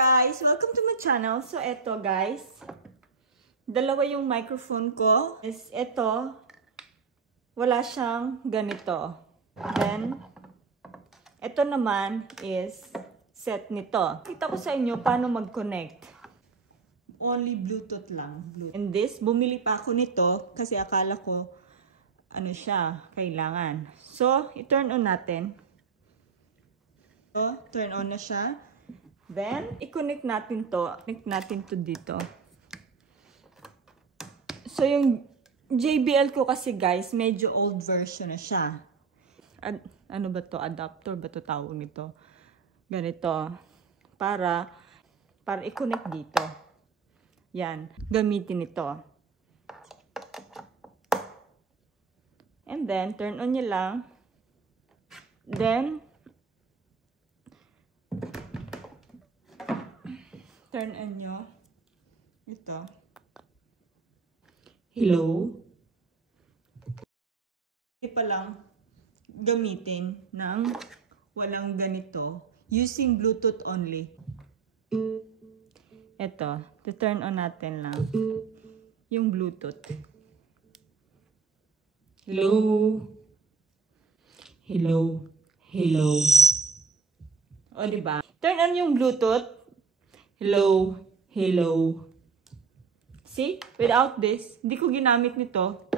guys! Welcome to my channel. So, eto guys. Dalawa yung microphone ko. Eto, wala siyang ganito. Then, eto naman is set nito. Kita ko sa inyo paano mag-connect. Only Bluetooth lang. And this, bumili pa ako nito kasi akala ko ano siya, kailangan. So, i-turn on natin. So, turn on na siya. Then, i-connect natin to. Connect natin to dito. So, yung JBL ko kasi guys, medyo old version na siya. Ano ba to? Adapter ba to tawag nito? Ganito. Para i-connect dito. Yan. Gamitin ito. And then, turn on nyo lang. Then, turn on nyo. Ito. Hello. Hindi pa lang gamitin ng walang ganito. Using Bluetooth only. Ito. To-turn on natin lang. Yung Bluetooth. Hello. Hello. Hello. O, diba? Turn on yung Bluetooth. Hello. Hello. See? Without this, hindi ko ginamit nito.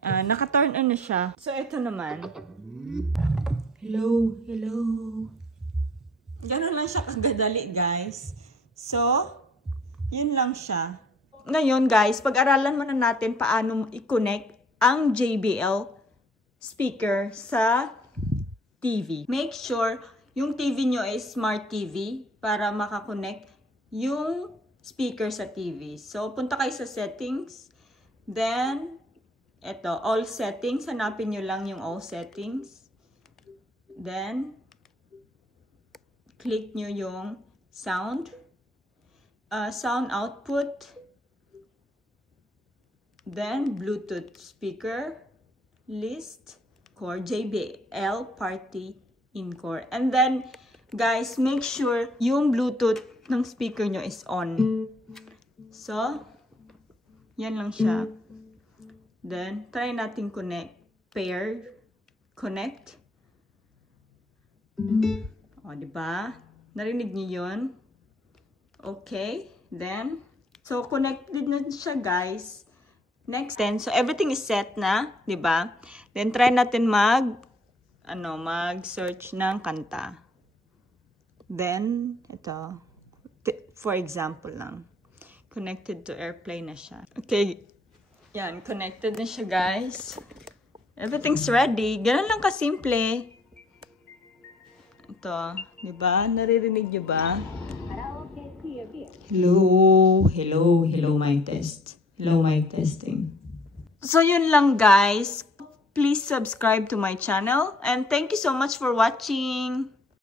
Naka-turn on na siya. So, ito naman. Hello. Hello. Ganun lang siya kagadali, guys. So, yun lang siya. Ngayon, guys, pag-aralan muna natin paano i-connect ang JBL speaker sa TV. Make sure yung TV nyo ay Smart TV para makakonect yung speaker sa TV. So, punta kayo sa settings. Then, eto, all settings. Hanapin nyo lang yung all settings. Then, click nyo yung sound. Sound output. Then, Bluetooth speaker list. Core JBL Party In-core. And then, guys, make sure yung Bluetooth ng speaker nyo is on. So, yan lang siya. Then, try natin connect. Pair. Connect. O, diba? Narinig nyo yun? Okay. Then, so, connected na siya, guys. Next, then, so, everything is set na. Diba? Then, try natin mag-search ng kanta. Then, ito. For example lang. Connected to AirPlay na siya. Okay. Yan. Connected na siya, guys. Everything's ready. Ganun lang kasimple. Ito. Diba? Naririnig nyo ba? Hello. Hello. Hello, mic test. Hello, mic testing. So, yun lang, guys. Please subscribe to my channel. And thank you so much for watching.